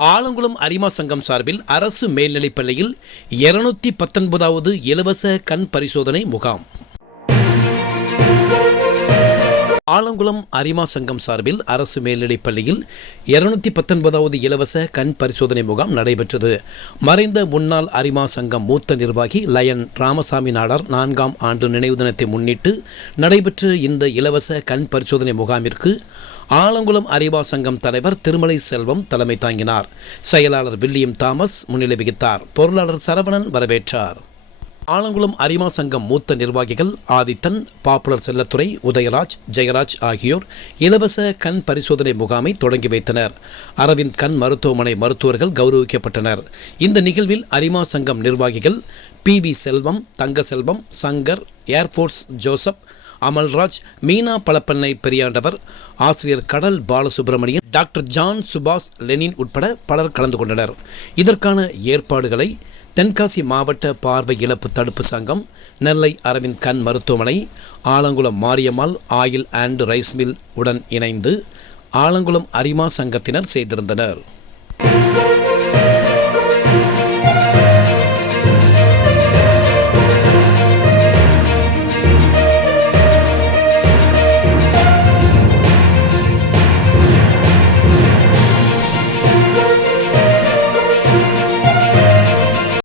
ஆலங்குளம் அரிமா சங்கம் சார்பில் அரசு மேல்நிலைப் பள்ளியில் இருநூத்தி பத்தொன்பதாவது இலவச கண் பரிசோதனை முகாம். ஆலங்குளம் அரிமா சங்கம் சார்பில் அரசு மேல்நிலைப் பள்ளியில் இருநூத்தி பத்தொன்பதாவது இலவச கண் பரிசோதனை முகாம் நடைபெற்றது. மறைந்த முன்னாள் அரிமா சங்கம் மூத்த நிர்வாகி லயன் ராமசாமி நாடார் நான்காம் ஆண்டு நினைவு தினத்தை முன்னிட்டு நடைபெற்ற இந்த இலவச கண் பரிசோதனை முகாமிற்கு ஆலங்குளம் அறிவா சங்கம் தலைவர் திருமலை செல்வம் தலைமை தாங்கினார். செயலாளர் வில்லியம் தாமஸ் முன்னிலை வகித்தார். பொருளாளர் சரவணன் வரவேற்றார். ஆலங்குளம் அரிமா சங்கம் மூத்த நிர்வாகிகள் ஆதித்தன் பாப்புலர் செல்லத்துறை உதயராஜ் ஜெயராஜ் ஆகியோர் இலவச கண் பரிசோதனை முகாமை தொடங்கி வைத்தனர். அரவிந்த் கண் மருத்துவமனை மருத்துவர்கள் கௌரவிக்கப்பட்டனர். இந்த நிகழ்வில் அரிமா சங்கம் நிர்வாகிகள் P V Selvam Thangaselvam Shankar air force Joseph Amalraj Meena Palappannai Periyandavar ஆசிரியர் கடல் Balasubramanian doctor John Subash Lenin உட்பட பலர் கலந்து கொண்டனர். இதற்கான ஏற்பாடுகளை தென்காசி மாவட்ட பார்வை இழப்பு தடுப்பு சங்கம் நெல்லை அரவிந்த் கண் மருத்துவமனை Alangulam Mariammal oil and rice mill உடன் இணைந்து ஆலங்குளம் அரிமா சங்கத்தினர் செய்திருந்தனர்.